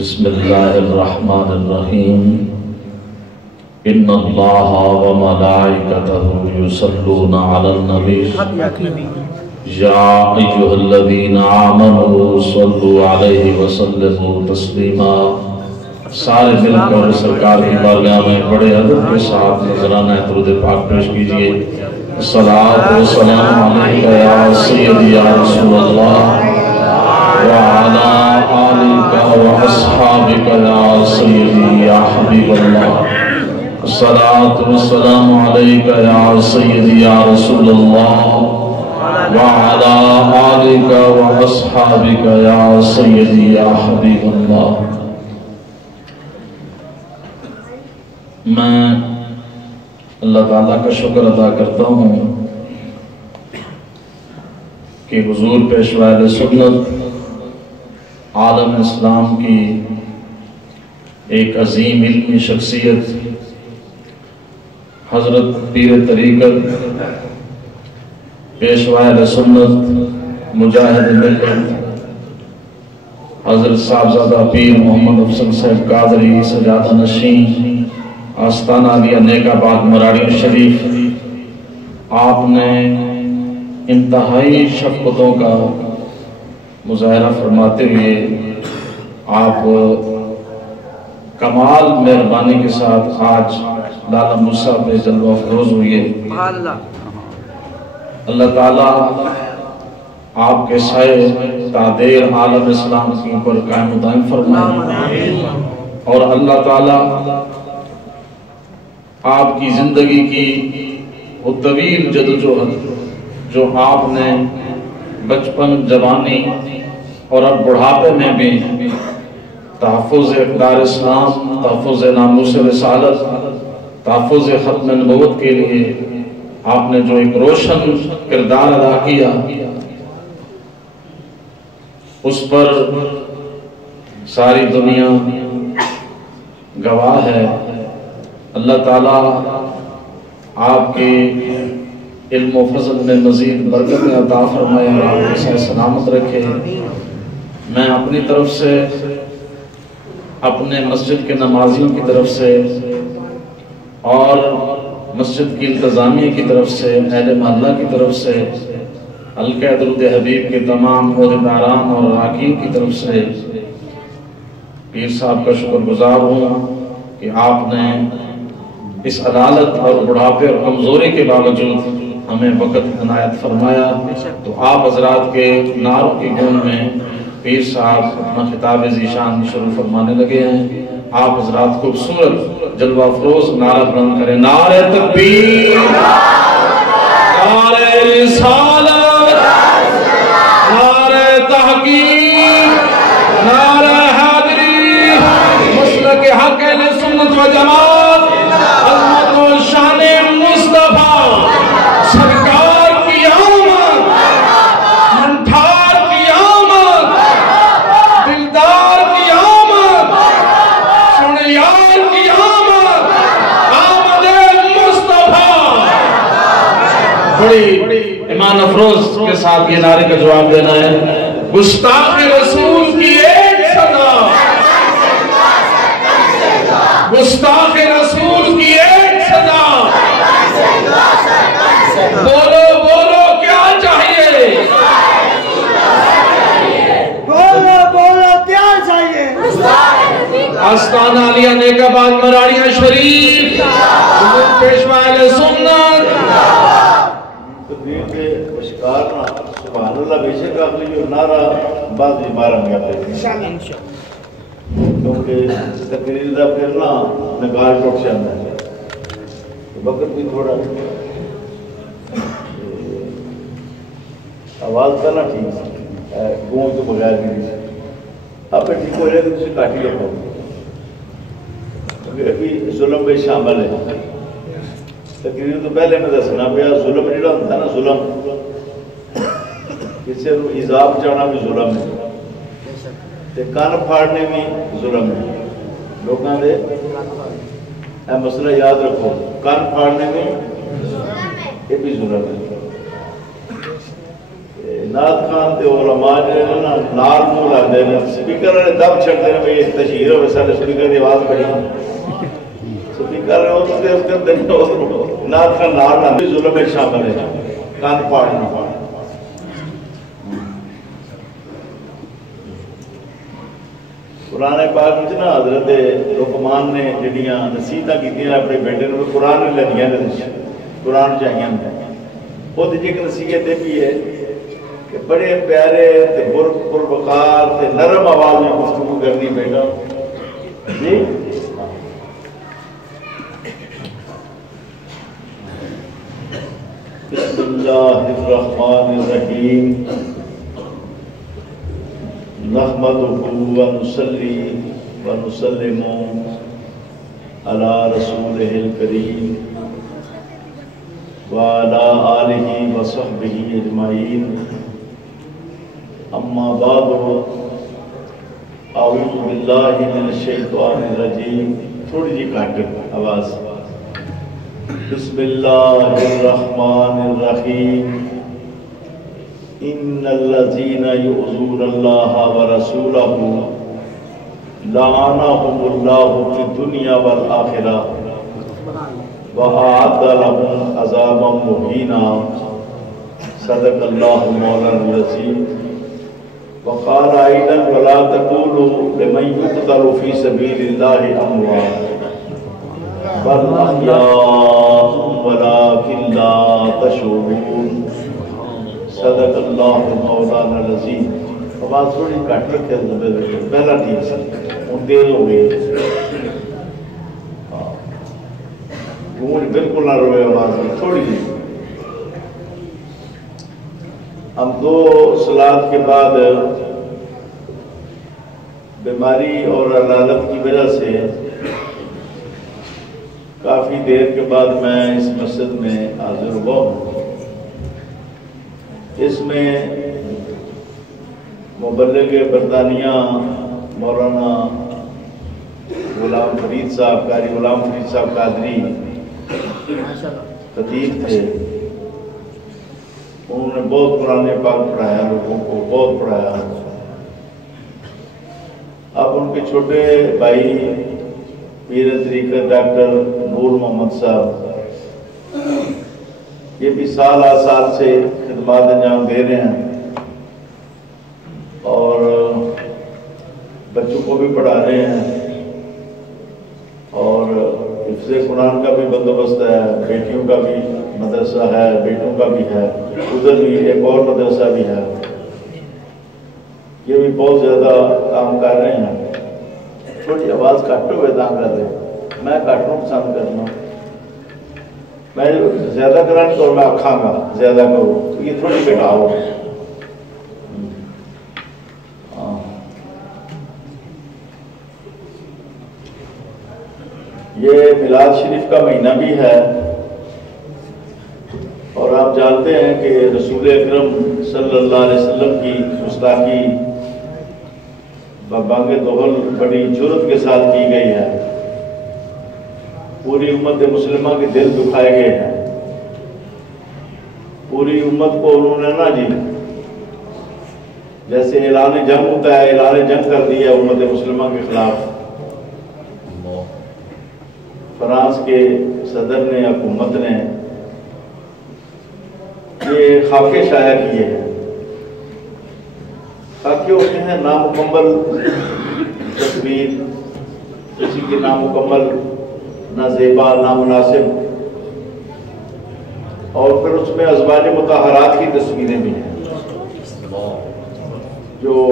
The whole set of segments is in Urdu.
بسم اللہ الرحمن الرحیم ان اللہ وملائکتہ یصلون علی النبی یا ایھا الذین آمنوا صلوا علیہ وسلموا تسلیما۔ سارے مل کر سرکار کی بارگاہ میں بڑے ادب کے ساتھ نذرانہ درود پاک پیش کیجئے۔ الصلاۃ والسلام علیکہ یا سیدی یا رسول اللہ وعلی آلکہ واصحابکہ یا سیدی یا حبیب اللہ۔ الصلاۃ والسلام علیکہ یا سیدی یا رسول اللہ وعلی آلکہ واصحابکہ یا سیدی یا حبیب اللہ۔ میں اللہ تعالیٰ کا شکر ادا کرتا ہوں کہ حضور پیشوا اہل سنت عالم اسلام کی ایک عظیم علمی شخصیت حضرت پیر طریقت پیشوا اہل سنت مجاہد ملت حضرت صاحبزادہ پیر محمد افضل صاحب قادری سجادہ نشین آستانہ علیہ نیک آباد مراڑی شریف، آپ نے انتہائی شفقتوں کا مظاہرہ فرماتے ہوئے آپ کمال مہربانی کے ساتھ آج لالا موسیٰ پہ جلوہ افروز ہوئے۔ اللہ تعالیٰ آپ کے سائے تادیر عالم اسلام کے اوپر قائم و دائم فرمائے، اور اللہ تعالیٰ آپ کی زندگی کی وہ طویل جدوجہد جو آپ نے بچپن جوانی اور اب بڑھاپے میں بھی تحفظ اقدار اسلام، تحفظ ناموس رسالت، تحفظ ختم نبوت کے لیے آپ نے جو ایک روشن کردار ادا کیا، اس پر ساری دنیا گواہ ہے۔ اللہ تعالیٰ آپ کے علم و فضل میں مزید برکت عطا فرمائے اور آپ کے ساتھ سلامت رکھے۔ میں اپنی طرف سے، اپنے مسجد کے نمازیوں کی طرف سے اور مسجد کی انتظامیہ کی طرف سے، اہل محلہ کی طرف سے، حلقہ درود حبیب کے تمام عہدیداران اور راکین کی طرف سے پیر صاحب کا شکر گزار ہوں کہ آپ نے اس عدالت اور بڑھاپے اور کمزوری کے باوجود ہمیں وقت عنایت فرمایا۔ تو آپ حضرات کے نعروں کی گونج میں پیر صاحب اپنا خطاب ذیشان شروع فرمانے لگے ہیں۔ آپ حضرات خوبصورت جلوہ افروز نعرہ بلند کریں۔ نعرہ تکبیر، نعرہ رسالت، نعرہ تحقیق، نعرہ حیدری، مسلک حق اہل سنت و جماعت، عظمت و شان مصطفیٰ سرکار کی آمد، منٹھار کی آمد، دلدار کی آمد، سنیار کی آمد، آمد مصطفیٰ۔ بڑی ایمان افروز کے ساتھ یہ نعرے کا جواب دینا ہے۔ گستاخ رسول کی ایک صدا، گستاخ رسول کی ایک صدا، بولو بولو کیا چاہیے، بولو بولو کیا چاہیے۔ آستانہ علیہ نیک آباد مراڑی شریف، حضور پیشوا اہل سنت۔ تقریر کے اشکار سبحان اللہ بے شک آپ نے جو نعرہ بعض بیماروں میں آتے ہیں، کیونکہ تقریر دا پھرنا نگاہ ٹوٹ جاتا ہے، وقت بھی تھوڑا آواز کا نہ ٹھیک گونج تو بغیر بھی نہیں، آپ نے ٹھیک ہو جائے تو اسے کاٹی رکھو، کیونکہ ابھی ظلم میں شامل ہے۔ تقریر تو پہلے میں دسنا پیا، ظلم جڑا ہوتا ہے نا، ظلم کسی کو عذاب چاہنا بھی ظلم ہے، تے کان پھاڑنے بھی ظلم ہے۔ لوگوں نے اے مسئلہ یاد رکھو، کان پھاڑنے میں یہ بھی ظلم ہے۔ نعت خان تے علماء نے نا نال منہ لاندے نے سپیکر والے دب چھڑتے ہیں بھئی تشہیر ہوئے سارے سپیکر کی آواز بڑی سپیکر نے اس کے اندر نعت خان نال لاندے ظلم میں شامل ہے کان پاڑنا قرآن پاک میں نا حضرت لقمان نے جڑیاں نصیحتاں کیتیاں اپنے بیٹے نے قرآن نے لینیاں نے قرآن چاہیے خود جی ایک نصیحت یہ بھی ہے کہ بڑے پیارے تے پروقار تے نرم آواز میں گفتگو کرنی بیٹا جی بسم اللہ الرحمن الرحیم نحمدہ ونصلی ونسلم علی رسولہ الکریم وعلی آلہ وصحبہ اجمعین اما بعد اعوذ باللہ من الشیطان الرجیم تھوڑی جی کاٹ آواز بسم اللہ الرحمن الرحیم ان الذین یؤذون اللہ ورسولہ لعنہم اللہ فی الدنیا والآخرہ وَأَعَدَّ لَهُمْ عَذَابًا مُهِينًا صدق اللہ مولانا العظیم وقال أيضا ولا تقولوا لمن يقتل في سبيل الله أموات بل أحياء ولكن لا تشعرون صدق اللہ مولانا العظیم آواز تھوڑی کٹ رکھے پہلا ٹھیک سی ہوں تیز ہو گئی گونج بالکل نہ روئے آواز میں تھوڑی جی ہم دو صلات کے بعد بیماری اور علالت کی وجہ سے کافی دیر کے بعد میں اس مسجد میں حاضر ہوا ہوں اس میں مبلغ برطانیہ مولانا غلام فرید صاحب قاری غلام فرید صاحب قادری خطیب تھے انہوں نے بہت قرآن پاک پڑھایا لوگوں کو بہت پڑھایا اب ان کے چھوٹے بھائی پیر طریقہ ڈاکٹر نور محمد صاحب یہ بھی سال آ سال سے خدمات انجام دے رہے ہیں اور بچوں کو بھی پڑھا رہے ہیں اور حفظ قرآن کا بھی بندوبست ہے بیٹیوں کا بھی مدرسہ ہے بیٹوں کا بھی ہے ادھر بھی ایک اور مدرسہ بھی ہے یہ بھی بہت زیادہ کام کر رہے ہیں تھوڑی آواز کٹ ہوئے تاں کر رہے ہیں میں کٹوں پسند کرنا میں زیادہ کریں تو میں آکھاں گا زیادہ کروں یہ تھوڑی بٹھاؤ یہ میلاد شریف کا مہینہ بھی ہے اور آپ جانتے ہیں کہ رسول اکرم صلی اللہ علیہ وسلم کی گستاخی بانگ دہل بڑی جرت کے ساتھ کی گئی ہے پوری امت مسلمہ کے دل دکھائے گئے ہیں پوری امت کو انہوں نے نا جی جیسے اعلان جنگ ہوتا ہے اعلان جنگ کر دیا امت مسلمہ کے خلاف فرانس کے صدر نے حکومت نے یہ خاکے شائع کیے ہیں خاکے ہوتے ہیں نامکمل تصویر کسی کی نامکمل نہ زیبا نہ مناسب اور پھر اس میں ازواج مطہرات کی تصویریں بھی ہیں جو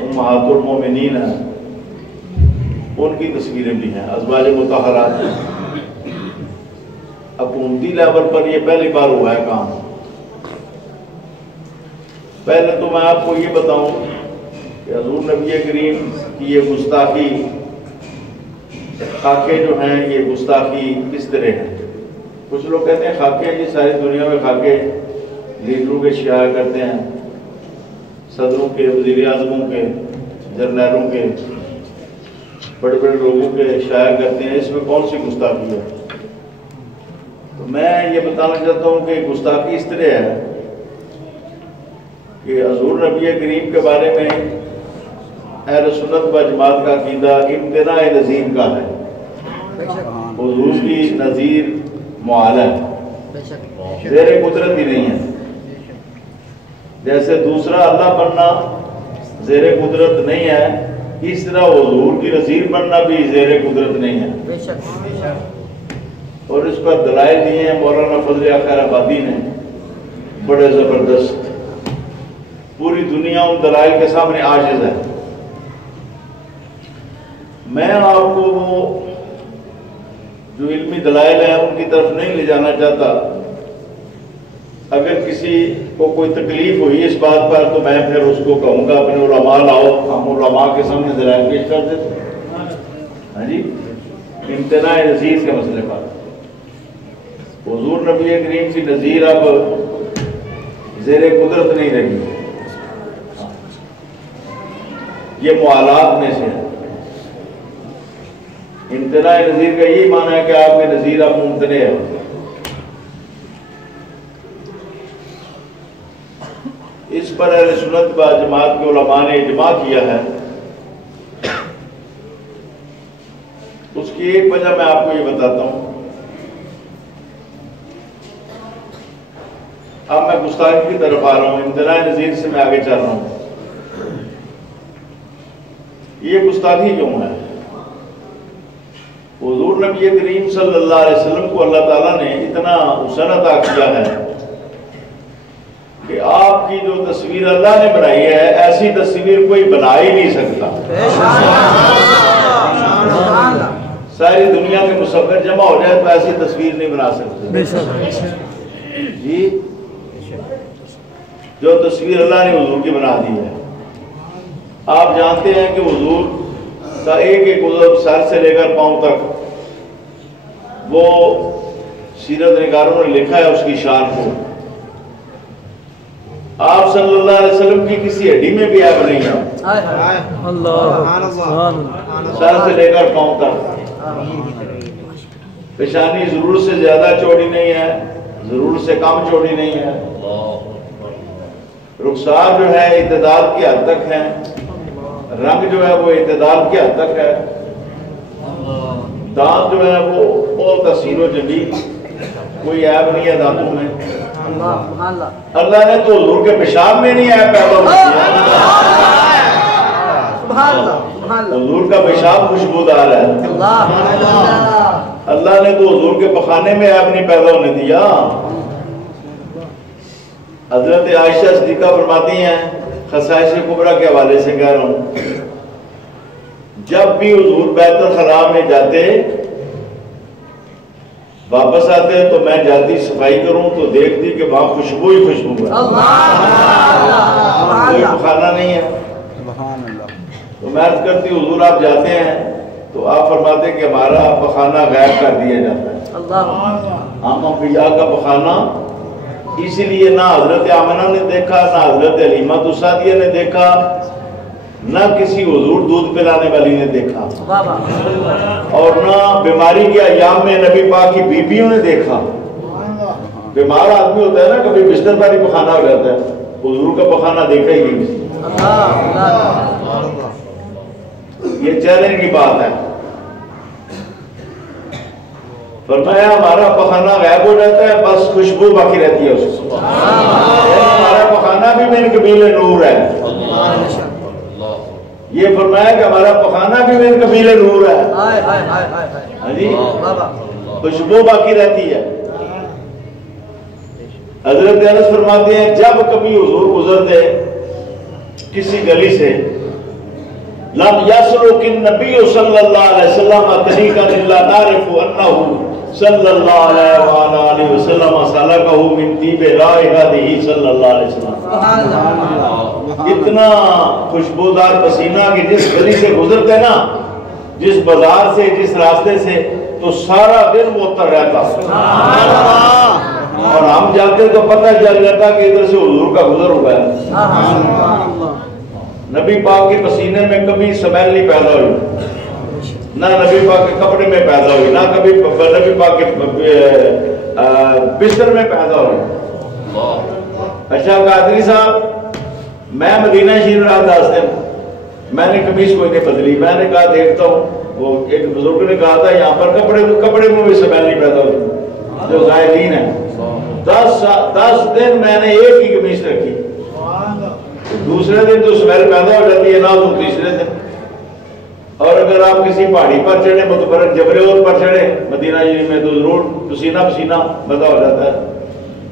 امہات المومنین ہیں ان کی تصویریں بھی ہیں ازواج مطہرات حکومتی لیول پر یہ پہلی بار ہوا ہے کام پہلے تو میں آپ کو یہ بتاؤں کہ حضور نبی کریم کی یہ گستاخی خاکے جو ہیں یہ گستاخی کس طرح ہیں کچھ لوگ کہتے ہیں خاکے جی ساری دنیا میں خاکے لیڈروں کے شائع کرتے ہیں صدروں کے وزیر اعظموں کے جرنیلوں کے بڑے بڑے لوگوں کے شائع کرتے ہیں اس میں کون سی گستاخی ہے تو میں یہ بتانا چاہتا ہوں کہ گستاخی اس طرح ہے کہ حضور نبی کریم کے بارے میں اہل سنت و جماعت کا عقیدہ امتناع نظیر کا ہے. حضور کی نظیر معالی ہے، زیر قدرت ہی نہیں ہے. جیسے دوسرا اللہ بننا زیر قدرت نہیں ہے، اس طرح حضور کی نظیر بننا بھی زیر قدرت نہیں ہے. اور اس پر دلائل دیے ہیں مولانا فضل خیر آبادی نے بڑے زبردست. پوری دنیا ان دلائل کے سامنے عاجز ہے. میں آپ کو وہ جو علمی دلائل ہیں ان کی طرف نہیں لے جانا چاہتا. اگر کسی کو کوئی تکلیف ہوئی اس بات پر تو میں پھر اس کو کہوں گا اپنے علماء لاؤ، ہم علماء کے سامنے دلائل پیش کر دیتے. ہاں جی، امتناع نظیر کے مسئلے پر حضور نبی کریم کی نظیر اب زیر قدرت نہیں رہی. یہ موالات میں سے ہے. امتناع نظیر کا یہی معنی ہے کہ آپ کے نظیر اب ممتنع ہے. اس پر اہل سنت و جماعت کے علماء نے اجماع کیا ہے. اس کی ایک وجہ میں آپ کو یہ بتاتا ہوں. اب میں گستاخی کی طرف آ رہا ہوں، امتناع نظیر سے میں آگے چل رہا ہوں. یہ گستاخی کیوں ہے؟ حضور نبی کریم صلی اللہ علیہ وسلم کو اللہ تعالیٰ نے اتنا حسن عطا کیا ہے کہ آپ کی جو تصویر اللہ نے بنائی ہے ایسی تصویر کوئی بنا ہی نہیں سکتا. ساری دنیا کے مصور جمع ہو جائے تو ایسی تصویر نہیں بنا سکتے. جی، جو تصویر اللہ نے حضور کی بنا دی ہے. آپ جانتے ہیں کہ حضور کا ایک ایک عضو سر سے لے کر پاؤں تک وہ سیرت نگاروں نے لکھا ہے اس کی شان کو. آپ صلی اللہ علیہ وسلم کی کسی ہڈی میں بھی عیب نہیں ہے، سر سے لے کر پاؤں تک. پیشانی ضرور سے زیادہ چوڑی نہیں ہے، ضرور سے کم چوڑی نہیں ہے. رخسار جو ہے اعتدال کی حد تک ہے، رنگ جو ہے وہ اعتدال کی حد تک ہے. دانت جو ہے وہ بہت حسین و جمیل، کوئی عیب نہیں ہے دانتوں میں. اللہ نے تو حضور کے پیشاب میں نہیں عیب پیدا کیا. حضور کا پیشاب خوشبودار ہے. اللہ نے تو حضور کے پخانے میں عیب نہیں پیدا ہونے دیا. حضرت عائشہ صدیقہ فرماتی ہیں، خصائص کبریٰ کے حوالے سے کہہ رہا ہوں، جب بھی حضور بیت الخلاء میں جاتے واپس آتے تو میں جلدی صفائی کروں تو دیکھتی کہ وہاں خوشبو ہی خوشبو ہے، کوئی پخانا نہیں ہے. تو میں عرض کرتی حضور آپ جاتے ہیں تو آپ فرماتے کہ ہمارا پخانا غائب کر دیا جاتا ہے. ہم انبیاء کا پخانا اسی لیے نہ حضرت آمنہ نے دیکھا، نہ حضرت حلیمہ السعدیہ نے دیکھا، نہ کسی حضور دودھ پلانے والی نے دیکھا، اور نہ بیماری کے ایام میں نبی پاک کی بیویوں نے دیکھا. بیمار آدمی ہوتا ہے نا، کبھی بستر پر ہی پخانا ہو جاتا ہے، حضور کا پخانا دیکھا ہی نہیں. یہ چیلنج کی بات ہے. فرمایا ہمارا پخانا غائب ہو جاتا ہے، بس خوشبو باقی رہتی ہے اس کو. ہمارا پخانا بھی من قبیل نور ہے. یہ فرمایا کہ ہمارا پخانا بھی من قبیل نور ہے. خوشبو باقی رہتی ہے. حضرت انس فرماتے ہیں جب کبھی حضور گزرتے کسی گلی سے، لم یسلک النبی صلی اللہ علیہ وسلم طریقا الا نعرف انہ صلی اللہ علیہ وآلہ وسلم سلکہ من طیب رائحتہ صلی اللہ علیہ وسلم. اتنا خوشبودار پسینہ کہ جس گلی سے گزرتے نا، جس بازار سے، جس راستے سے، تو سارا دن معطر رہتا. اور ہم جاتے تو پتہ چل جاتا کہ ادھر سے حضور کا گزر ہوا ہے. نبی پاک کے پسینے میں کبھی سمیل نہیں پیدا ہوئی، نہ نبی پاک کے کپڑے میں پیدا ہوئی، نہ کبھی نبی پاک کے بستر میں پیدا ہوئی. اچھا قادری صاحب، میں مدینہ شریف رہا 10 دن، میں نے قمیص کوئی نہیں بدلی، میں نے کہا دیکھتا ہوں، وہ ایک بزرگ نے کہا تھا یہاں پر کپڑے میں بھی سمیل نہیں پیدا ہوتی جو زائدین ہے۔ 10 دن میں نے ایک ہی قمیص رکھی، دوسرے دن تو سمیل پیدا ہو جاتی ہے، نہ تو تیسرے دن۔ اور اگر آپ کسی پہاڑی پر چڑھے، متبرک جبل اور پر چڑھے مدینہ شریف میں، تو ضرور پسینہ پیدا ہو جاتا ہے،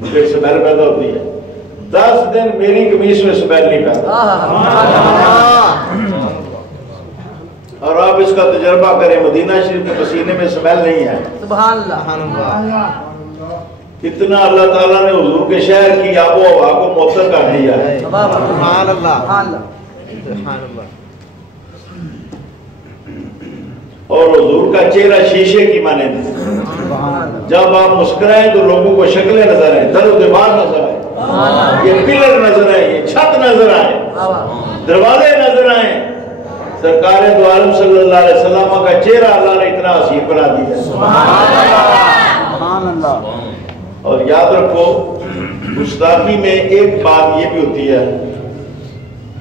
پھر سمیل پیدا ہوتی ہے۔ 10 دن میری قمیص میں سمیل نہیں پیدا، اور آپ اس کا تجربہ کریں، مدینہ شریف کے پسینے میں سمیل نہیں ہے۔ سبحان اللہ۔ اتنا اللہ تعالیٰ نے حضور کے شہر کی آب و ہوا کو معطر کر دیا ہے۔ سبحان اللہ۔ اور حضور کا چہرہ شیشے کی مانند، جب آپ مسکرائیں تو لوگوں کو شکلیں نظر آئیں، در و دیوار نظر آئیں، یہ پلر نظر آئیں، یہ چھت نظر آئیں، دروازے نظر آئیں۔ سرکار دو عالم صلی اللہ علیہ وسلم کا چہرہ اللہ نے اتنا حسین بنا دیا ہے۔ اور یاد رکھو، گستاخی میں ایک بات یہ بھی ہوتی ہے،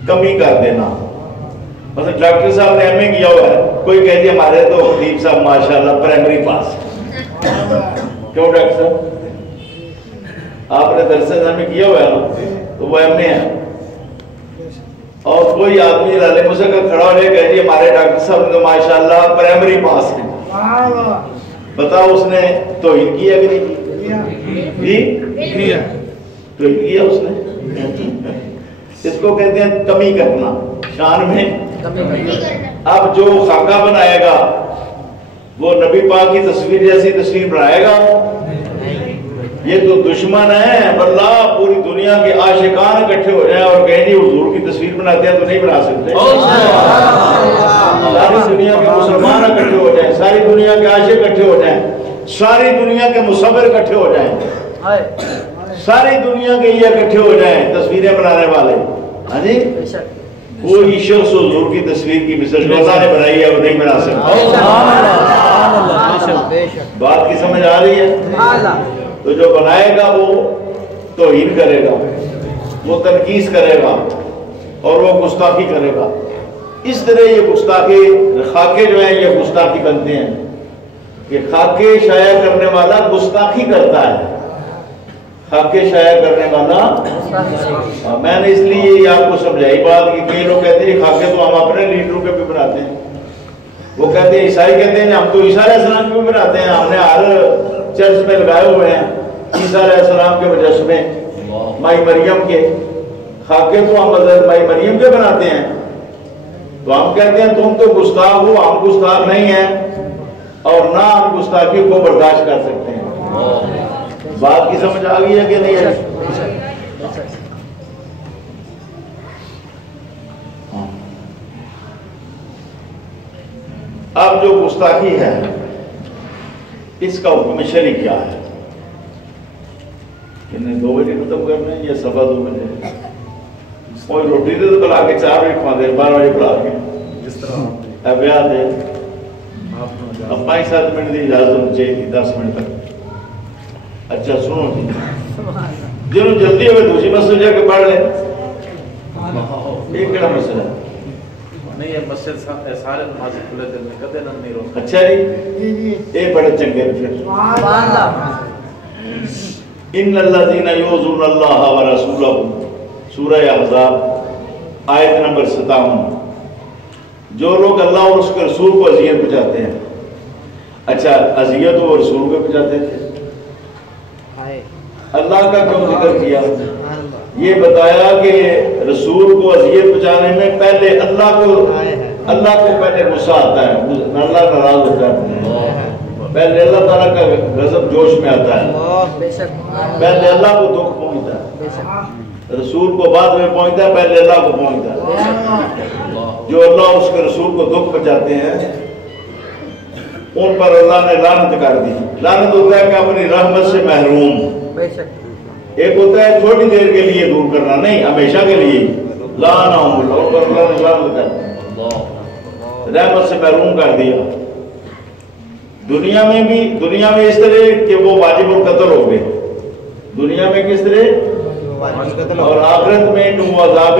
کمی کر دینا۔ مثلا ڈاکٹر صاحب نے ایم اے کیا ہوا ہے، کوئی کہتے ہیں ہمارے تو خطیب صاحب ماشاءاللہ پرائمری پاس، کیوں ڈاکٹر صاحب؟ آپ نے درس ایم اے کیا ہوا ہے تو وہ ایم اے ہے۔ اور کوئی آدمی لالے مسے کا کھڑا ہو جائے کہ جی ہمارے ڈاکٹر صاحب نے تو ماشاءاللہ پرائمری پاس ہے، بتاؤ اس نے توہین کیا کہ نہیں کی؟ توہین کیا اس نے۔ اس کو کہتے ہیں کمی کرنا، شان میں۔ اب جو خاکہ بنائے گا وہ نبی پاک کی تصویر جیسی تصویر بنائے گا؟ یہ تو دشمن ہے، واللہ پوری دنیا کے عاشقان اکٹھے ہو جائیں اور کہیں جی حضور کی تصویر بناتے ہیں تو نہیں بنا سکتے۔ ساری دنیا کے مسلمان اکٹھے ہو جائیں، ساری دنیا کے عاشق اکٹھے ہو جائیں، ساری دنیا کے مصور اکٹھے ہو جائیں، ساری دنیا کے یہ اکٹھے ہو جائیں تصویریں بنانے والے، ہاں جی، کوئی شخص حضور کی تصویر کی مثل جو اللہ نے بنائی ہے وہ نہیں بنا سکتا۔ بات کی سمجھ آ رہی ہے؟ تو جو بنائے گا وہ توہین کرے گا، وہ تنقیص کرے گا اور وہ گستاخی کرے گا۔ اس طرح یہ گستاخی خاکے جو ہیں یہ گستاخی بنتے ہیں کہ خاکے شائع کرنے والا گستاخی کرتا ہے، خاکے شائع کرنے والا۔ میں نے اس لیے یہ آپ کو سمجھائی بات کہ کئی لوگ کہتے ہیں خاکے تو ہم اپنے لیڈروں کے بھی بناتے ہیں، وہ کہتے ہیں عیسائی کہتے ہیں ہم تو عیسیٰ علیہ السلام کے بھی بناتے ہیں، ہم نے ہر چرچ میں لگائے ہوئے ہیں عیسیٰ علیہ السلام کے مجسمے، مائی مریم کے خاکے تو ہم حضرت مائی مریم کے بناتے ہیں۔ تو ہم کہتے ہیں تم تو گستاخ ہو، ہم گستاخ نہیں ہیں اور نہ ہم گستاخی کو برداشت کر سکتے ہیں۔ بات کی سمجھ آ گئی ہے کہ نہیں ہے؟ اب جو گستاخی ہے اس کا حکم شرعی کیا ہے؟ انہیں 2 بجے ختم کرنا ہے یا 2:15 بجے؟ کوئی روٹی دے تو بلا کے 4 بجے کھوا دے، 12 بجے بلا کے جس طرح بیان دے، اب 5-7 منٹ دی اجازت ہونی چاہیے 10 منٹ تک۔ اچھا سنو جی، جنہوں جلدی ہوئے دوسری مسجد جا کے پڑھ لیں، ایک کڑا مسئلہ ہے نہیں ہے مسجد سارے نماز کھلے دل میں کدے نہیں روک۔ اچھا جی، یہ بڑے چنگے پھر ان الذین یؤذون اللہ ورسولہ، سورہ احزاب آیت نمبر 57، جو لوگ اللہ اور اس کے رسول کو اذیت پہنچاتے ہیں۔ اچھا اذیت وہ رسول کو پہنچاتے تھے، اللہ کا کیوں ذکر کیا؟ یہ بتایا کہ رسول کو اذیت پہنچانے میں پہلے اللہ کو پہلے غصہ آتا ہے، اللہ ناراض ہوتا ہے، پہلے اللہ تعالیٰ کا غضب جوش میں آتا ہے، پہلے اللہ کو دکھ پہنچتا ہے، رسول کو بعد میں پہنچتا ہے، پہلے اللہ کو پہنچتا ہے۔ جو اللہ اور اس کے رسول کو دکھ پہنچاتے ہیں ان پر اللہ نے لعنت کر دی۔ لعنت ہوتا ہے کہ اپنی رحمت سے محروم، ایک ہوتا ہے تھوڑی دیر کے لیے دور کرنا، نہیں ہمیشہ کے لیے لعنہم اللہ، ان پر اللہ نے لعنت کر دی، رحمت سے محروم کر دیا۔ دنیا میں بھی اس طرح کہ وہ واجب القتل ہو گئے، دنیا میں کس طرح، اور آخرت میں انہوں عذاب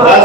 10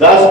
10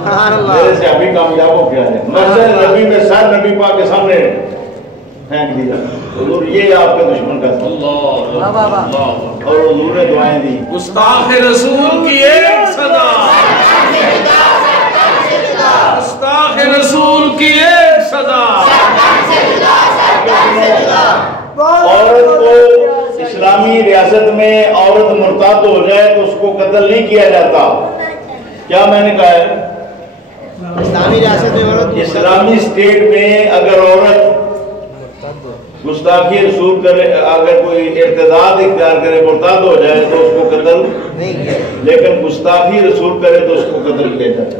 سبحان اللہ میرے سے ابھی کامیاب ہو گیا ہے. مسجد نبی میں سر نبی پاک کے سامنے پھینک دیا. حضور یہ آپ کے دشمن کا تھا اور حضور نے دعائیں دی. گستاخ رسول کی ایک صدا، گستاخ رسول کی ایک صدا. عورت کو اسلامی ریاست میں عورت مرتد ہو جائے تو اس کو قتل نہیں کیا جاتا. کیا میں نے کہا ہے؟ اسلامی ریاست میں عورت اسلامی اسٹیٹ میں اگر عورت گستاخی رسول کرے، اگر کوئی ارتداد اختیار کرے، مرتد ہو جائے تو اس کو قتل نہیں کیا. لیکن گستاخی رسول کرے تو اس کو قتل کیا جاتا ہے.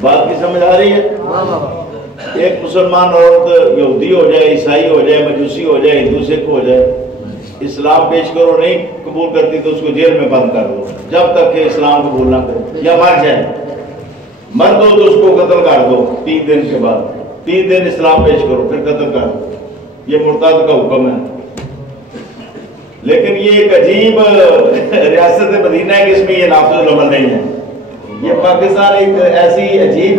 بات کی سمجھ آ رہی ہے؟ ایک مسلمان عورت یہودی ہو جائے، عیسائی ہو جائے، مجوسی ہو جائے، ہندو سکھ ہو جائے، اسلام پیش کرو، نہیں قبول کرتی تو اس کو جیل میں بند کر دو جب تک کہ اسلام قبول نہ کرے، یا مر جائے. مر دو تو اس کو قتل کر دو 3 دن کے بعد. 3 دن اسلام پیش کرو پھر قتل کر دو. یہ مرتد کا حکم ہے. لیکن یہ ایک عجیب ریاست مدینہ ہے کہ اس میں یہ نافذ العمل نہیں ہے. یہ پاکستان ایک ایسی عجیب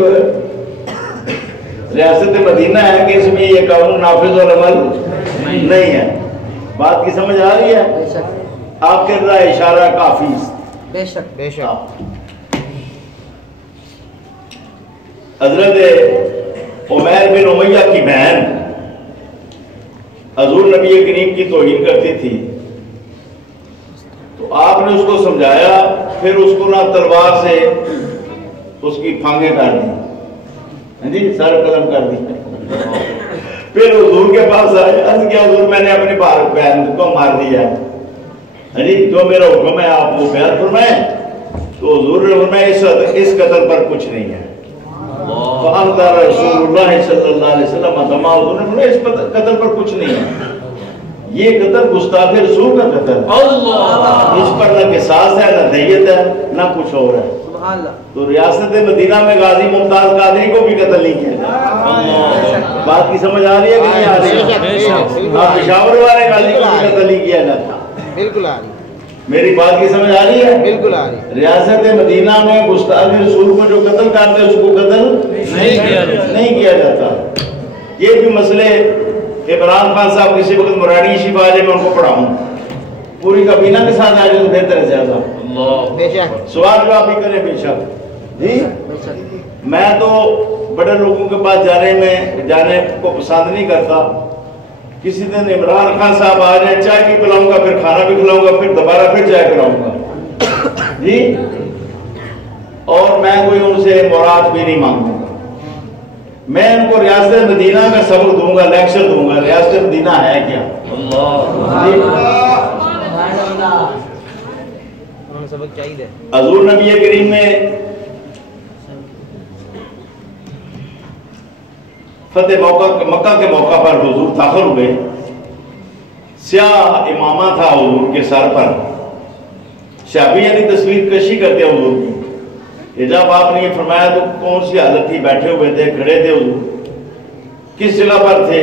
ریاست مدینہ ہے کہ اس میں یہ قانون نافذ العمل نہیں ہے. بات کی سمجھ آ رہی ہے؟ بے شک آپ کے ذرا اشارہ کافی. بے شک بے شک. حضرت عمیر بن امیہ کی بہن حضور نبی کریم کی توہین کرتی تھی تو آپ نے اس کو سمجھایا، پھر اس کو نہ تلوار سے اس کی پھانگیں کر دی، سر قلم کر دی. پھر حضور کے پاس آئے، عرض کیا حضور میں نے اپنی بہن کو مار دیا ہے، جو میرا حکم ہے آپ وہ بیان فرمائیں. تو حضور نے فرمایا اس قتل پر کچھ نہیں ہے. فَأَنْتَ رسول اللہ صلی اللہ علیہ وسلم اتما. حضور نے فرمایا اس قتل پر کچھ نہیں ہے. یہ قتل گستاخ رسول کا قتل ہے. اس پر نہ قصاص ہے، نہ دیت ہے، نہ کچھ اور ہے. سبحان اللہ. تو ریاست مدینہ میں غازی ممتاز قادری کو بھی قتل نہیں کیا جاتا. بات کی سمجھ آ رہی ہے کہ نہیں آ رہی ہے؟ پشاور والے غازی کو بھی قتل نہیں کیا جاتا. بالکل آ رہی. میری بات کی سمجھ آ رہی ہے؟ بالکل آ رہی. ریاست مدینہ میں گستاخ رسول کو جو قتل کرتے اس کو قتل نہیں کیا جاتا. یہ بھی مسئلے عمران خان صاحب کسی وقت مرانی شفا آ جائے میں ان کو پڑھاؤں، پوری کابینہ کے ساتھ آ جائے تو بہتر ہے زیادہ. بے شک سوال جواب بھی کریں بے شک. جی بے شک. میں تو بڑے لوگوں کے پاس جانے کو پسند نہیں کرتا. کسی دن عمران خان صاحب آ جائیں، چائے بھی پلاؤں گا، پھر کھانا بھی کھلاؤں گا، پھر دوبارہ پھر چائے پلاؤں گا. جی اور میں کوئی ان سے مراد بھی نہیں مانگوں گا. میں ان کو ریاست مدینہ کا سبق دوں گا، لیکچر دوں گا. ریاست مدینہ ہے کیا؟ سبق چاہیے. حضور نبی کریم نے فتح مکہ کے موقع پر حضور داخل ہوئے. سیاہ امامہ تھا حضور کے سر پر. شابی یعنی تصویر کشی کرتے حضور کی. جب آپ نے یہ فرمایا تو کون سی حالت تھی؟ بیٹھے ہوئے تھے، کھڑے تھے حضور؟ کس جگہ پر تھے؟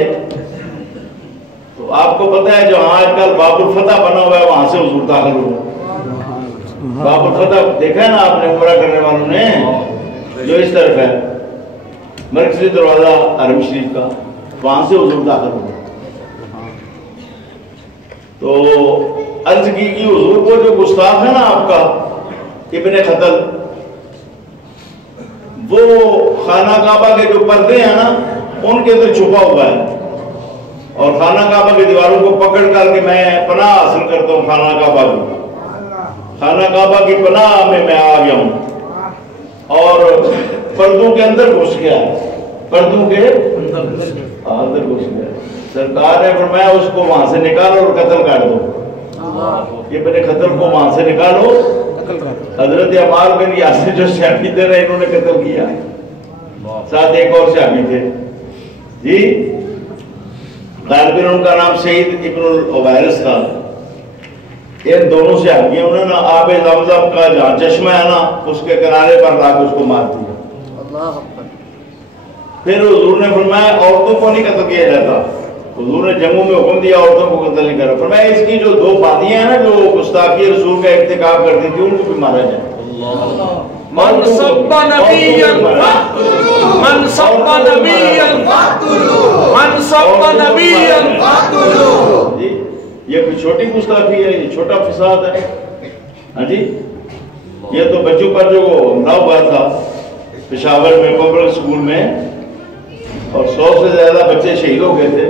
تو آپ کو پتہ ہے جو آج کل باب الفتح بنا ہوا ہے وہاں سے حضور داخل ہوئے. باب الفتح دیکھا ہے نا آپ نے عمرہ کرنے والوں نے، جو اس طرف ہے مرکزی دروازہ حرم شریف کا، وہاں سے حضور داخل ہوئے. تو عرض کی کہ حضور کو جو گستاخ ہے نا آپ کا ابن خطل، وہ خانہ کعبہ کے جو پردے ہیں نا ان کے اندر چھپا ہوا ہے، اور خانہ کعبہ کی دیواروں کو پکڑ کر کے میں پناہ حاصل کرتا ہوں. خانہ کعبہ کی کی پناہ میں آ گیا ہوں اور پردوں کے اندر گھس گیا. پردوں کے اندر گھس گیا. سرکار نے فرمایا اس کو وہاں سے نکالو اور قتل کر دو. یہ بنے قتل کو وہاں سے نکالو. حضرت عمار بن یاسر جو صحابی تھے انہوں نے قتل کیا. ساتھ ایک اور صحابی تھے جی، غالباً ان کا نام سعید ابن العویرس تھا. ان دونوں صحابیوں نے نا آب زمزم کا جہاں چشمہ ہے نا اس کے کنارے پر لا کے اس کو مار دیا. اللہ اکبر. پھر حضور نے فرمایا عورتوں کو نہیں قتل کیا جاتا. حضور نے جنگوں میں حکم دیا عورتوں کو قتل نہیں کرا. فرمایا اس کی جو 2 باتیاں ہیں نا جو گستاخی رسول کا ارتکاب کرتی تھی ان کو بھی مارا جائے. من سب نبیًا فاقتلوہ من سب نبیًا فاقتلوہ من سب نبیًا فاقتلوہ. جی یہ کوئی چھوٹی گستاخی ہے، یہ چھوٹا فساد ہے. ہاں جی یہ تو بچوں پر جو حملہ ہوا تھا پشاور میں پبلک اسکول میں اور 100 سے زیادہ بچے شہید ہو گئے تھے،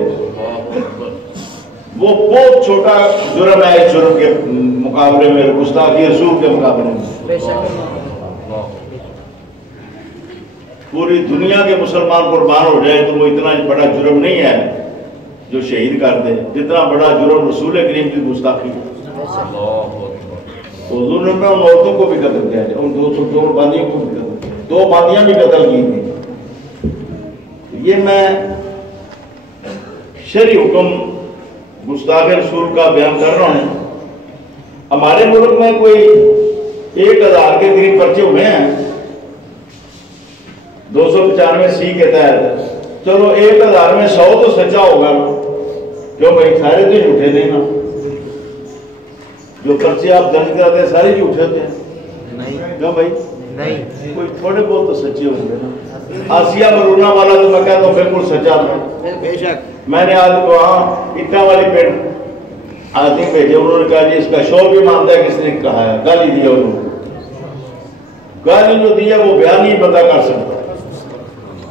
وہ بہت چھوٹا جرم ہے اس جرم کے مقابلے میں، گستاخی رسول کے مقابلے میں. بے شک پوری دنیا کے مسلمان قربان ہو جائے تو وہ اتنا بڑا جرم نہیں ہے جو شہید کر دے، جتنا بڑا جرم رسول کریم کی گستاخی ہے. تو حضور نے ان عورتوں کو بھی قتل کیا ہے، ان 202 باندیوں کو بھی قتل کیا، 2 باندیاں بھی قتل کی تھی. یہ میں شرعی حکم گستاخ رسول کا بیان کر رہا ہوں. ہمارے ملک میں کوئی 1000 کے قریب پرچے ہوئے ہیں 295 کے تحت. چلو 1000 میں 100 تو سچا ہوگا، کیوں بھائی سارے تو جھوٹے نہیں نا، جو پرچے آپ درج کراتے ہیں سارے جھوٹے ہوتے ہیں. نہیں کیوں بھائی نہیں کوئی تھوڑے بہت تو سچے ہوں گے نا. آسیہ مرونا والا تو میں کہتا ہوں بالکل سچا تھا. بے شک میں نے آج وہاں اٹا والی پنڈ آدمی بھیجے، انہوں نے کہا جی اس کا شور بھی مانتا ہے کس نے کہا ہے، گالی دیا انہوں نے. گالی جو دیا وہ بیان نہیں پتا کر سکتا.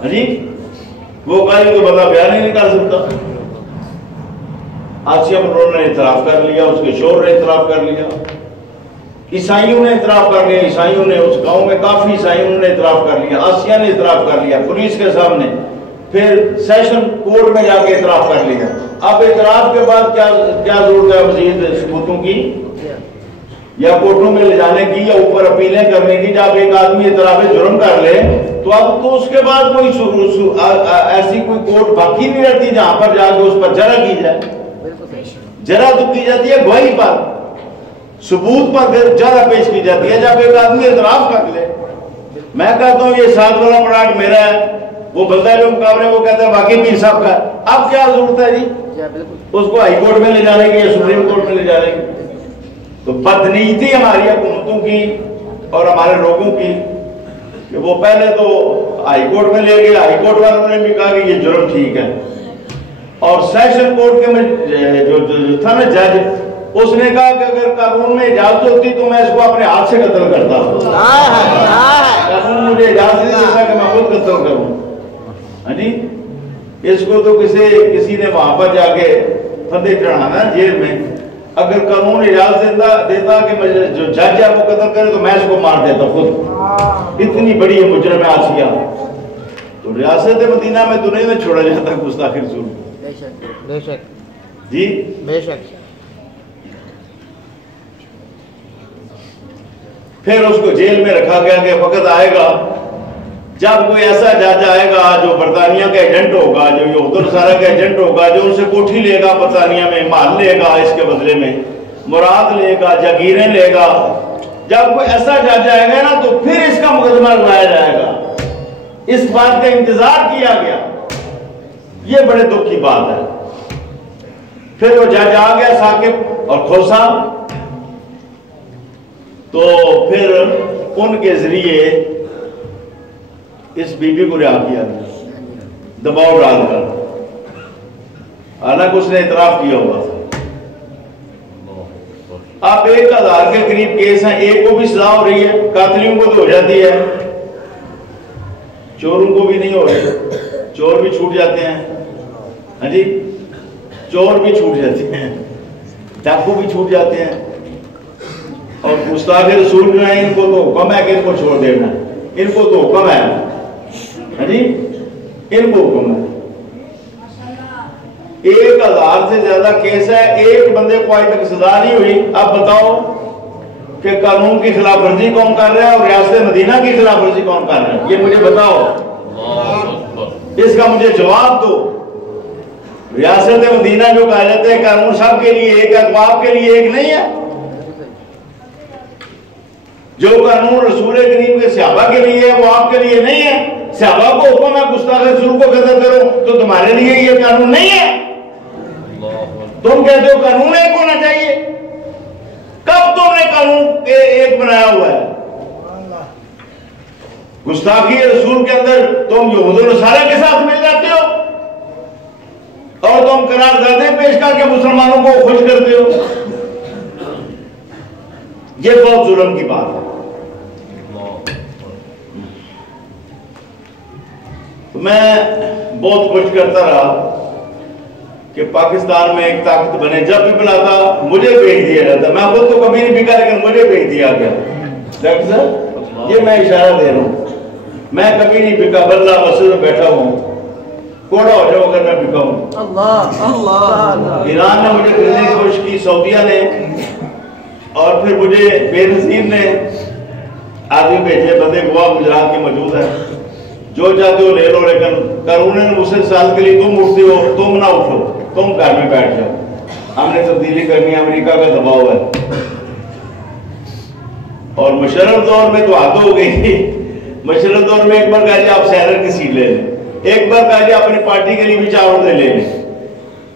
جی وہ گالی تو بتا بیان ہی نہیں کر سکتا. آسیہ مرونا نے اعتراف کر لیا، اس کے شور نے اعتراف کر لیا، عیسائیوں نے اعتراف کر لیا، عیسائیوں نے اس گاؤں میں کافی عیسائیوں نے اعتراف کر لیا، آسیہ نے اعتراف کر لیا پولیس کے سامنے، پھر سیشن کورٹ میں جا کے اعتراف کر لیا. اب اعتراف کے بعد کیا ضرورت ہے مزید ثبوتوں کی یا کورٹوں میں لے جانے کی یا اوپر اپیلیں کرنے کی؟ جب ایک آدمی اعتراف جرم کر لے تو اب تو اس کے بعد کوئی ایسی کوئی کورٹ باقی نہیں رہتی جہاں پر جا کے اس پر جرح کی جائے. جرح تو کی جاتی ہے گواہی پر، ثبوت پر پھر جرح پیش کی جاتی ہے جب ایک آدمی اعتراف کر لے. میں کہتا ہوں یہ 7 والا پلاٹ میرا ہے، وہ بندہ جو مقابلے وہ کہتا ہے واقعی پیر صاحب کا. اب کیا ضرورت ہے جی اس کو ہائی کورٹ میں لے جانے کی یا سپریم کورٹ میں لے جانے کی؟ تو بدنیتی ہماری حکومتوں کی اور ہمارے لوگوں کی کہ وہ پہلے تو ہائی کورٹ میں لے گئے، ہائی کورٹ والوں نے بھی کہا کہ یہ جرم ٹھیک ہے، اور سیشن کورٹ کے جو تھا نا جج، اس نے کہا کہ اگر قانون میں اجازت ہوتی تو میں اس کو اپنے ہاتھ سے قتل کرتا. قانون مجھے اجازت نہیں دیتا کہ میں خود قتل کروں. ہاں جی اس کو تو کسی نے وہاں پر جا کے پھندے چڑھانا جیل میں. اگر قانون اجازت دیتا کہ جو جج ہے وہ قتل کرے تو میں اس کو مار دیتا خود. اتنی بڑی ہے مجرم ہے آسیہ. تو ریاست مدینہ میں تو نہیں چھوڑا جاتا گستاخ رسول. بے شک جی بے شک. پھر اس کو جیل میں رکھا گیا کہ وقت آئے گا جب کوئی ایسا جج آئے گا جو برطانیہ کا ایجنٹ ہوگا، جو یہود النصارہ کا ایجنٹ ہوگا، جو ان سے کوٹھی لے گا برطانیہ میں، مال لے گا اس کے بدلے میں، مراد لے گا، جاگیریں لے گا. جب کوئی ایسا جج آئے گا نا تو پھر اس کا مقدمہ لگایا جائے گا. اس بات کا انتظار کیا گیا، یہ بڑے دکھ کی بات ہے. پھر وہ جج آ گیا ثاقب اور کھوسا، تو پھر ان کے ذریعے اس بی بی کو رہا کیا گیا دباؤ ڈال کر، حالانکہ اس نے اعتراف کیا ہوا تھا. اب 1000 کے قریب کیس ہیں، ایک کو بھی سزا ہو رہی ہے، قاتلوں کو تو ہو جاتی ہے، چوروں کو بھی نہیں ہو رہی. چور بھی چھوٹ جاتے ہیں. ہاں جی چور بھی چھوٹ جاتے ہیں، ڈاکو بھی چھوٹ جاتے ہیں. اور گستاخ رسول جو ہیں ان کو تو حکم ہے کہ ان کو چھوڑ دینا، ان کو تو حکم ہے. ہاں جی ان کو حکم ہے. 1000 سے زیادہ کیس ہے، ایک بندے کو آج تک سزا نہیں ہوئی. اب بتاؤ کہ قانون کی خلاف ورزی کون کر رہا ہے اور ریاست مدینہ کی خلاف ورزی کون کر رہا ہے؟ یہ مجھے بتاؤ، اس کا مجھے جواب دو. ریاست مدینہ جو کہا جاتا ہے قانون سب کے لیے ایک ہے، آپ کے لیے ایک نہیں ہے. جو قانون رسول کریم کے صحابہ کے لیے ہے وہ آپ کے لیے نہیں ہے. صحابہ کو حکم ہے گستاخ رسول کو قتل کرو، تو تمہارے لیے یہ قانون نہیں ہے. تم کہتے ہو قانون ایک ہونا چاہیے. کب تم نے قانون ایک بنایا ہوا ہے؟ گستاخی رسول کے اندر تم یہود و نصارہ کے ساتھ مل جاتے ہو اور تم قراردادیں پیش کر کے مسلمانوں کو خوش کرتے ہو. یہ بہت ظلم کی بات ہے. تو میں بہت خوش کرتا رہا کہ پاکستان میں ایک طاقت بنے. جب بھی بلاتا مجھے بھیج دیا جاتا. میں خود تو کبھی نہیں بکا لیکن مجھے بھیج دیا گیا. ڈاکٹر صاحب یہ میں اشارہ دے رہا ہوں. میں کبھی نہیں بکا. بلّہ مسجد میں بیٹھا ہوں کوڑا ہو جاؤ اگر میں بکا ہوں. ایران نے مجھے خریدنے کی کوشش کی, سعودیہ نے, اور پھر مجھے بے نظیر نے آدمی بھیجے. بندے گواہ گجرات کے موجود ہے, جو چاہتے ہو لے لو, لیکن قانون نے مجھ سے سال کے لیے تم اٹھتے ہو, تم نہ اٹھو, تم گھر میں بیٹھ جاؤ. ہم نے تبدیلی کرنی ہے, امریکہ کا دباؤ ہے. اور مشرف دور میں تو حد ہو گئی. مشرف دور میں ایک بار کہا جی آپ سینر کی سیٹ لے لیں, ایک بار کہا جی اپنی پارٹی کے لیے بھی 4 عہدے لے لیں,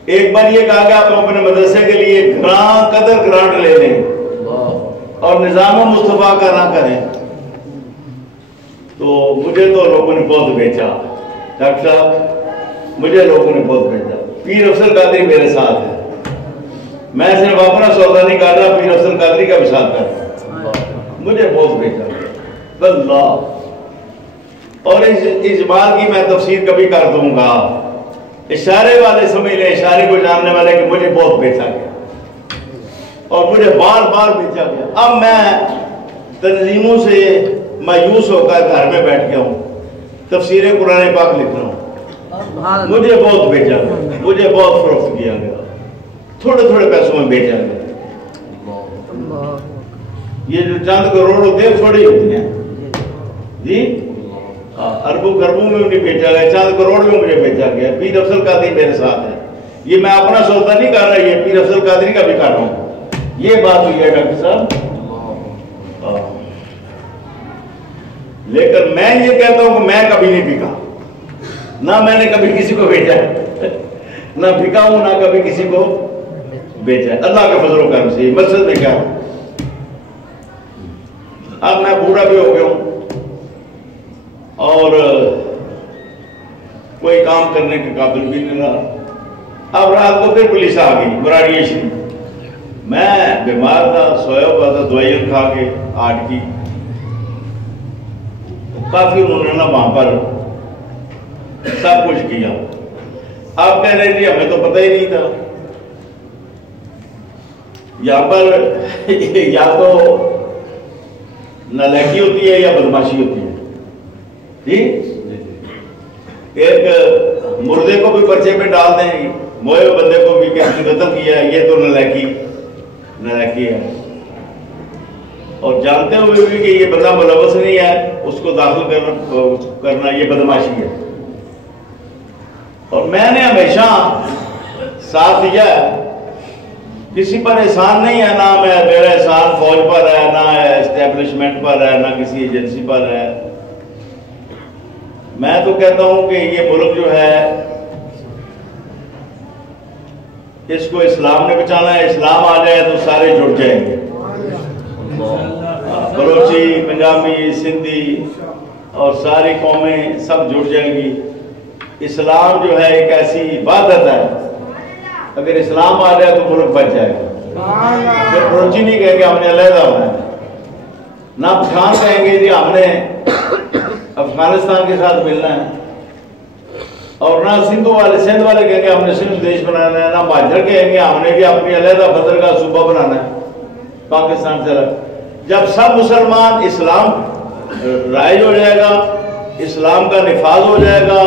ایک بار یہ کہا کہ آپ اپنے مدرسے کے لیے قدر گرانٹ لے لیں اور نظام مصطفیٰ کا نہ کریں. تو مجھے تو لوگوں نے بہت بیچا. ڈاکٹر صاحب مجھے لوگوں نے بہت بیچا. پیر افضل قادری میرے ساتھ ہے. میں صرف اپنا سودا نہیں کر رہا, پیر افضل قادری کا بھی ساتھ کر رہا. مجھے بہت بیچا اللہ. اور اس اجمال کی میں تفسیر کبھی کر دوں گا. اشارے والے سمجھ لیں, اشارے کو جاننے والے کہ مجھے بہت بیچا گیا اور مجھے بار بار بیچا گیا. اب میں تنظیموں سے مایوس ہو کر گھر میں بیٹھ گیا ہوں, تفسیر قرآن پاک لکھ رہا ہوں. مجھے بہت بیچا گیا, مجھے بہت فروخت کیا گیا, تھوڑے تھوڑے پیسوں میں بیچا گیا. یہ جو چند کروڑ ہوتے ہیں تھوڑی ہوتی ہیں جی, اربوں خربوں میں بھی بیچا گیا, چند کروڑ میں مجھے بیچا گیا. پیر افضل قادری میرے ساتھ ہے. یہ میں اپنا سودا نہیں کر رہا, یہ پیر افضل قادری کا بھی کر رہا ہوں. یہ بات ہوئی ہے ڈاکٹر صاحب. لیکن میں یہ کہتا ہوں کہ میں کبھی نہیں بکا, نہ میں نے کبھی کسی کو بیچا, نہ بکا ہوں نہ کبھی کسی کو بیچا. اللہ کے فضل و کرم سے مسجد میں کیا ہوں. اب میں بوڑھا بھی ہو گیا ہوں اور کوئی کام کرنے کے قابل بھی نہیں رہا. اب رات کو پھر پولیس آ گئی براڑی شریف. میں بیمار تھا, سویا ہوا تھا, دوائیاں کھا کے 8 کی. کافی انہوں نے نا وہاں پر سب کچھ کیا. آپ کہہ رہے تھے ہمیں تو پتہ ہی نہیں تھا. یہاں پر یا تو نالائکی ہوتی ہے یا بدماشی ہوتی ہے جی. ایک مردے کو بھی پرچے پہ ڈال دیں, موئے بندے کو بھی کہ ہم نے قتل کیا ہے, یہ تو نالائکی ہے. اور جانتے ہوئے بھی کہ یہ بندہ ملوث نہیں ہے, اس کو داخل کرنا یہ بدماشی ہے. اور میں نے ہمیشہ ساتھ دیا ہے, کسی پر احسان نہیں ہے, نہ میرا احسان فوج پر ہے, نہ اسٹیبلشمنٹ پر ہے, نہ کسی ایجنسی پر ہے. میں تو کہتا ہوں کہ یہ ملک جو ہے اس کو اسلام نے بچانا ہے. اسلام آ جائے تو سارے جڑ جائیں گے, بلوچی, پنجابی, سندھی اور ساری قومیں سب جڑ جائیں گی. اسلام جو ہے ایک ایسی عبادت ہے, اگر اسلام آ جائے تو ملک بچ جائے گا. پھر بلوچی نہیں کہیں گے ہم نے علیحدہ ہونا ہے, نہ پٹھان کہیں گے جی ہم نے افغانستان کے ساتھ ملنا ہے, اور نہ سندھ والے کہیں گے ہم نے سندھ دیش بنانا ہے, نہ مہاجر کہیں گے ہم نے بھی اپنی علیحدہ فطر کا صوبہ بنانا ہے پاکستان سے. جب سب مسلمان اسلام رائج ہو جائے گا, اسلام کا نفاذ ہو جائے گا,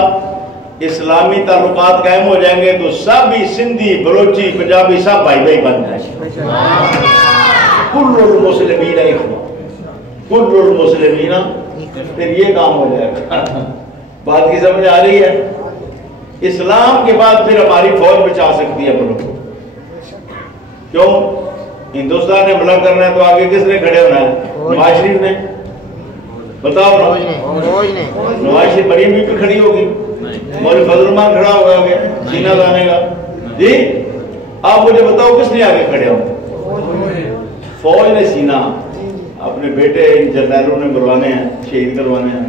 اسلامی تعلقات قائم ہو جائیں گے, تو سب ہی سندھی, بلوچی, پنجابی سب بھائی بھائی بن جائیں گے. کل المسلمین اخوہ, کل المسلمین. پھر یہ کام ہو جائے گا. بات کی سمجھ آ رہی ہے؟ اسلام کے بعد پھر ہماری فوج بچا سکتی ہے ملک کو. کیوں؟ ہندوستان نے حملہ کرنا ہے تو آگے کس نے کھڑے ہونا ہے؟ نواز شریف نے. بتاؤ نا, نواز شریف مریم بھی کھڑی ہوگی, مولوی فضل الرحمان کھڑا ہوگا آگے سینہ لانے گا جی. آپ مجھے بتاؤ کس نے آگے کھڑے ہوں؟ فوج نے سینہ. اپنے بیٹے جرنیلوں نے مروانے ہیں, شہید کروانے ہیں.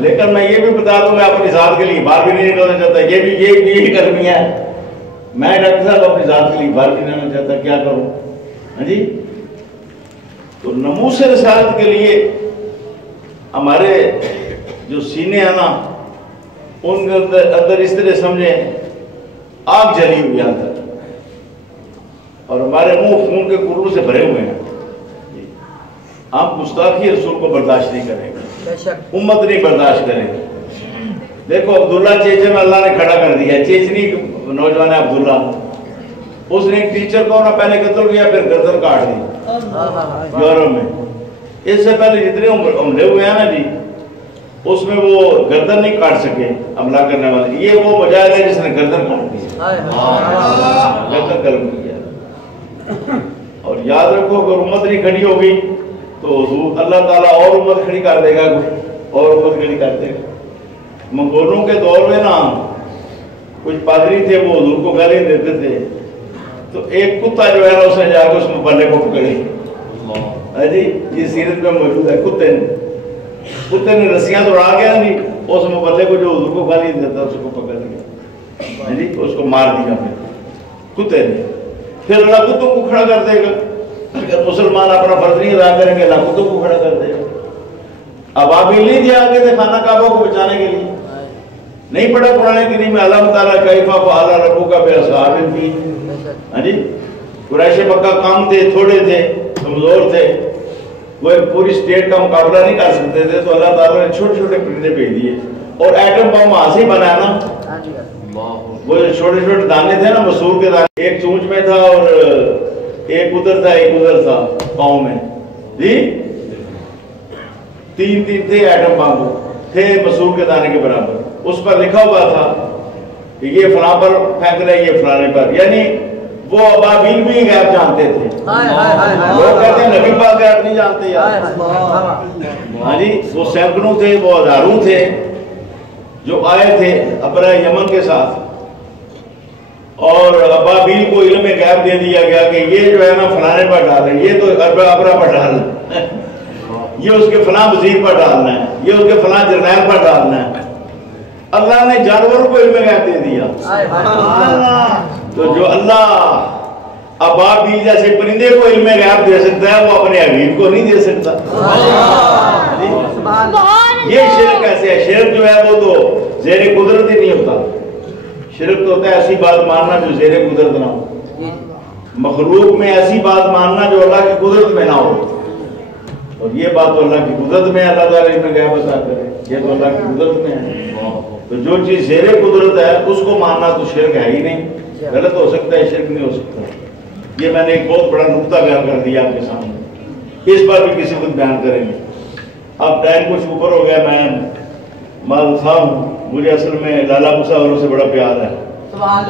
لیکن میں یہ بھی بتا دوں میں اپنی ذات کے لیے باہر بھی نہیں نکلنا چاہتا. یہ بھی یہی کرنی ہے. میں ڈاکٹر صاحب اپنی ذات کے لیے باہر بھی نہیں نکلنا چاہتا, کیا کروں؟ ہاں جی. تو ناموس رسالت کے لیے ہمارے جو سینے ہیں نا ان کے اندر اس طرح سمجھیں آگ جلی ہوئی اندر, اور ہمارے منہ خون کے کروں سے بھرے ہوئے ہیں. ہم گستاخی رسول کو برداشت نہیں کریں گے, امت نہیں برداشت کریں گے. دیکھو عبداللہ چیچن اللہ نے کھڑا کر دیا, چیچنی نوجوان ہے عبداللہ, اس نے ایک ٹیچر کو نہ پہلے قتل کیا پھر گردن کاٹ دی یورپ میں. اس سے پہلے جتنے حملے ہوئے ہیں نا جی اس میں وہ گردن نہیں کاٹ سکے حملہ کرنے والے. یہ وہ مجاہد ہے جس نے گردن کاٹ دی, گردن قلم کیا. اور یاد رکھو اگر امت نہیں کھڑی ہوگی تو اللہ تعالیٰ اور امت کھڑی کر دے گا, اور امت کھڑی کر دے گا. منگولوں کے دور میں نا کچھ پادری تھے وہ حضور کو گالی دیتے تھے, تو ایک کتا جو ہے نا اس نے جا کے اس مبلغ کو پکڑی. جی یہ سیرت میں موجود ہے. کتے نے رسیاں توڑا گیا نہیں, اس مبلغ کو جو حضور کو گالی دیتا اس کو پکڑ لیا جی, اس کو مار دیا پھر کتے نے. پھر اللہ کتوں کو کھڑا کر دے گا. اگر مسلمان اپنا فرض نہیں ادا کریں گے اللہ کتوں کو کھڑا کر دے گا. اب آپ ہی نہیں دیا آگے تھے خانہ کعبہ کو بچانے کے لیے, نہیں پڑھا قرآن کریم میں اللہ تعالیٰ کیفا فعل ربک باصحاب الفیل. ہاں جی قریش مکہ کام تھے, تھوڑے تھے, کمزور تھے, وہ ایک پوری اسٹیٹ کا مقابلہ نہیں کر سکتے تھے, تو اللہ تعالیٰ نے چھوٹے چھوٹے پرندے بھیج دیے. اور ایٹم بم وہاں سے بنایا نا, وہ جو چھوٹے چھوٹے دانے تھے نا مسور کے دانے, ایک چونچ میں تھا اور ایک ادھر تھا ایک ادھر تھا پاؤں میں جی, تین تھے ایٹم بم تھے مسور کے دانے کے برابر. اس پر لکھا ہوا تھا کہ یہ فلاں پر پھینک رہے یہ فلانے پر. یعنی وہ ابابیل بھی غیب جانتے تھے. لوگ کہتے ہیں نبی پاک غیب نہیں جانتے یار. ہاں جی وہ سینکڑوں تھے, وہ ہزاروں تھے جو آئے تھے ابرہ یمن کے ساتھ, اور ابابیل کو علم غیب دے دیا گیا کہ یہ جو ہے نا فلانے پر ڈالیں, یہ تو ابرہ پر ڈالنا ہے, یہ اس کے فلاں وزیر پر ڈالنا ہے, یہ اس کے فلاں جرنیل پر ڈالنا ہے. اللہ نے جانوروں کو علم غیب دے دیا. تو جو اللہ ابابیل جیسے پرندے کو علم غیب دے سکتا ہے وہ اپنے حبیب کو نہیں دے سکتا. یہ شرک ایسے ہے. شرک جو ہے وہ تو زیر قدرت ہی نہیں ہوتا. شرک تو ہوتا ہے ایسی بات ماننا جو زیر قدرت نہ ہو, مخلوق میں ایسی بات ماننا جو اللہ کی قدرت میں نہ ہو. اور یہ بات تو اللہ کی قدرت میں اللہ تعالیٰ علم غیب عطا کرے, یہ تو اللہ کی قدرت میں ہے. تو جو چیز زیر قدرت ہے اس کو ماننا تو شرک ہے ہی نہیں. غلط ہو سکتا ہے, شرک نہیں ہو سکتا. یہ میں نے ایک بہت بڑا نقطہ بیان کر دیا آپ کے سامنے, اس پر بھی کسی وقت بیان کریں گے. اب ٹائم کچھ اوپر ہو گیا. میں مال صاحب مجھے اصل میں لالا موسیٰ والوں سے بڑا پیار ہے,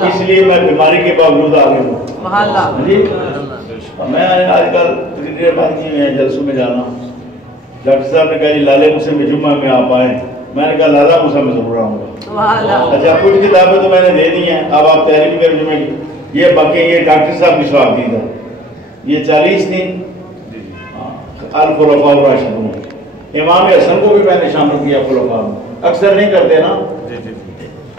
اس لیے میں بیماری کے باوجود آ گیا ہوں جی. میں آج کل تقریریں بند کی ہوئی ہیں جلسوں میں جانا. ڈاکٹر صاحب نے کہا جی لالے موسیٰ میں جمعہ میں آپ آئیں. میں نے کہا لالا موسیٰ میں ضرور آؤں گا. اچھا کچھ کتابیں تو میں نے دے دی ہیں, اب آپ تحریر کریں جمعے کی. یہ باقی یہ ڈاکٹر صاحب کی سواب دی تھا, یہ 40 دن الخلفاء الراشدون. امام حسن کو بھی میں نے شامل کیا خلفاء میں, اکثر نہیں کرتے نا.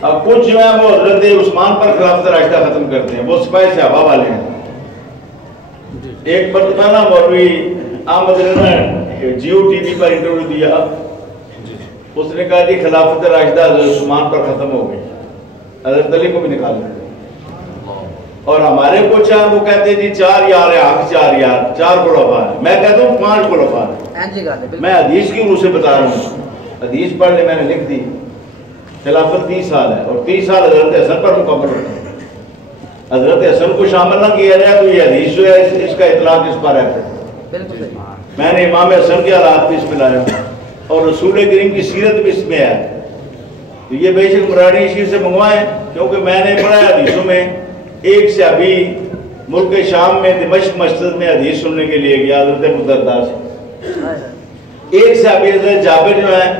اب کچھ جو ہے وہ حضرت عثمان پر خلافت راشدہ ختم کرتے ہیں, وہ سپاہی صحابہ والے ہیں. ایک مرتبہ نا مولوی احمد نے جیو ٹی وی پر انٹرویو دیا. اس نے کہا جی خلافت راشدہ حضرت عثمان پر ختم ہو گئی, حضرت علی کو بھی نکال دیا. اور ہمارے کچھ ہیں وہ کہتے ہیں جی 4 یار ہیں, حق 4 یار, 4 خلفاء ہیں. میں کہتا ہوں 5 خلفاء ہیں. میں حدیث کی روح سے بتا رہا ہوں, حدیث پڑھ لے, میں نے لکھ دی. خلافت 30 سال ہے, اور 30 سال حضرت حسن پر مکمل ہوتے ہیں. حضرت حسن کو شامل نہ کیا جائے تو یہ حدیث جو ہے اس کا اطلاق اس پر ہے. میں نے امام حسن کے حالات بھی اس میں لایا, اور رسول کریم کی سیرت بھی اس میں ہے. تو یہ بے شک مراڑی شیر سے منگوائیں, کیونکہ میں نے پڑھا حدیثوں میں ایک صحابی ملک شام میں دمشق مسجد میں حدیث سننے کے لیے گیا حضرت ابو الدرداء سے. ایک صحابی حضرت جابر جو ہے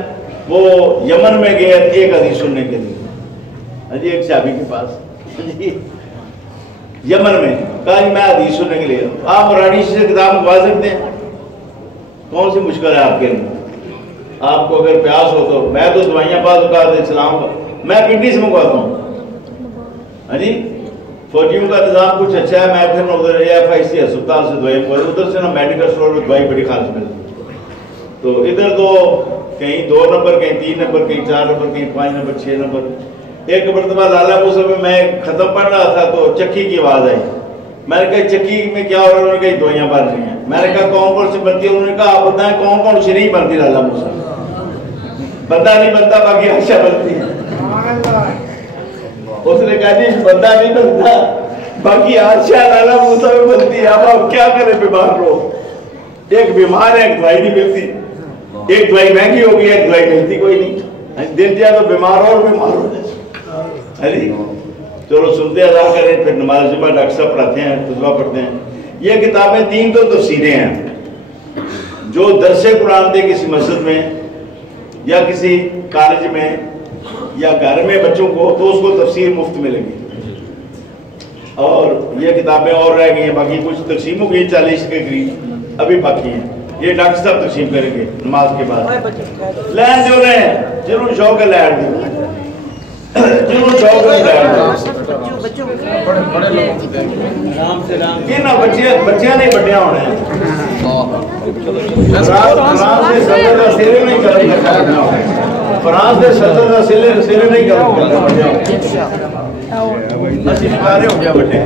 وہ یمن میں گئے ایک حدیث سننے کے لیے. ایک صحابی کے پاس یمن میں کہا جی میں حدیث سننے کے لیے. آپ مراڑی سے کتاب منگوا سکتے ہیں, کون سی مشکل ہے آپ کے لیے؟ آپ کو اگر پیاس ہو تو میں تو دوائیاں بعض اوقات اسلام میں پنڈی سے منگواتا ہوں. ہاں جی فوجیوں کا نظام کچھ اچھا ہے. میں پھر ادھر AFIC ہسپتال سے دوائی منگواتا ہوں. ادھر سے نا میڈیکل اسٹور میں دوائی بڑی خالص ملتی ہے. تو ادھر تو کہیں 2 نمبر کہیں 3 نمبر کہیں 4 نمبر کہیں 5 نمبر 6 نمبر. ایک مرتبہ لالا موسیٰ میں ختم پڑھ رہا تھا تو چکی کی آواز آئی. میں نے کہا چکی میں کیا ہو رہا ہے؟ انہوں نے کہا دوائیاں بن رہی ہیں. میں نے کہا کون کون سی بنتی ہے؟ انہوں نے کہا آپ بتائیں کون کون سی نہیں بنتی لالا موسیٰ؟ بندہ نہیں بنتا باقی عائشہ بنتی ہے. اس نے کہا جی بندہ نہیں بنتا باقی عائشہ لالا موسیٰ میں بنتی ہے. اب آپ کیا کریں بیمار لوگ؟ ایک بیمار ہے ایک دوائی نہیں ملتی. ایک دوائی مہنگی ہوگی ایک دوائی ملتی کوئی نہیں. دل جائے تو بیمار اور بیمار ہو جائے. چلو سنتے ادا کریں. پھر نماز جمعہ ڈاکٹر صاحب پڑھاتے ہیں خطبہ پڑھتے ہیں. یہ کتابیں 3 تو تفسیریں ہیں. جو درس قرآن دے کسی مسجد میں یا کسی کالج میں یا گھر میں بچوں کو تو اس کو تفسیر مفت ملے گی. اور یہ کتابیں اور رہ گئی ہیں. باقی کچھ تقسیم ہو گئی 40 کے قریب ابھی باقی ہیں. یہ ڈاکٹر صاحب تقسیم کریں گے نماز کے بعد. لین جو رہے جنہوں شوق ہے لین دیں جنہوں شوق ہے لین دیں. بچیاں نہیں بڑھیا ہونے ہیں. فرانس سے صدر کا سیرے نہیں کرنا. فرانس سے صدر کا سیرے نہیں کرنا. اسی بارے ہو گیا بٹے